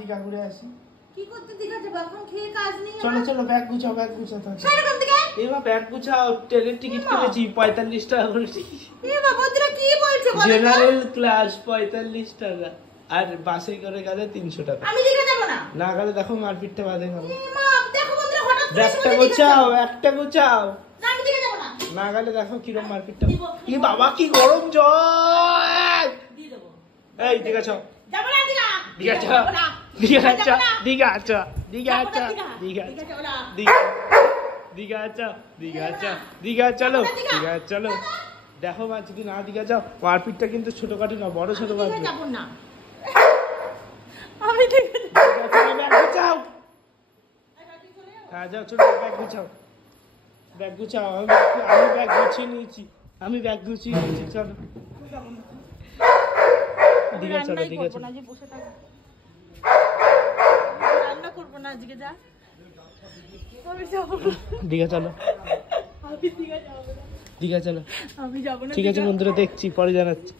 দীঘা ঘুরে আসি। কি করতে দীঘা যাবো? এখন খেয়ে কাজ নেই। চলো চলো, ব্যাগ গুছাও ব্যাগ গুছাও। এবার ব্যাগ গুছাও, ট্রেনের টিকিট কেটেছি 45 টাকা করে। কি বলছো? জেনারেল ক্লাস 45 টাকা, আর বাসে করে গেলে 300 টাকা। আমি দীঘা যাবো না। না গেলে দেখো মারপিটটা বাঁধে খাবো। দেখো বন্ধুরা, হঠাৎ ব্যাগটা গুছাও, একটা গুছাও। না, আমি দীঘা যাবো না। না গেলে দেখো কিরম মারপিটটা। কি বাবা, কি গরম জল। দিয়ে দেবো। এই দীঘা চল। যাবো না দীঘা। দীঘা চল, দীঘা চল, দীঘা চল, দীঘা চল, দীঘা দীঘা চল, দীঘা চল, দীঘা চলো, দীঘা চলো। দেখো মা, যদি না দীঘা যাও মারপিটটা কিন্তু ছোটখাটো না, বড় ছোট বাজবে। যাবো না আমি। ব্যাগ গুছাও। হ্যাঁ যাও, চলো ব্যাগ গুছাও, ব্যাগ গুছাও। আমি ব্যাগ গুছিয়ে নিয়েছি, আমি ব্যাগ গুছিয়ে নিয়েছি। চলো দীঘা চলো, দীঘা চলো। রান্না করবো না আজকে। যা দীঘা চলো, দীঘা চলো। আমি যাবো না। ঠিক আছে বন্ধুরা, দেখছি পরে জানাচ্ছি।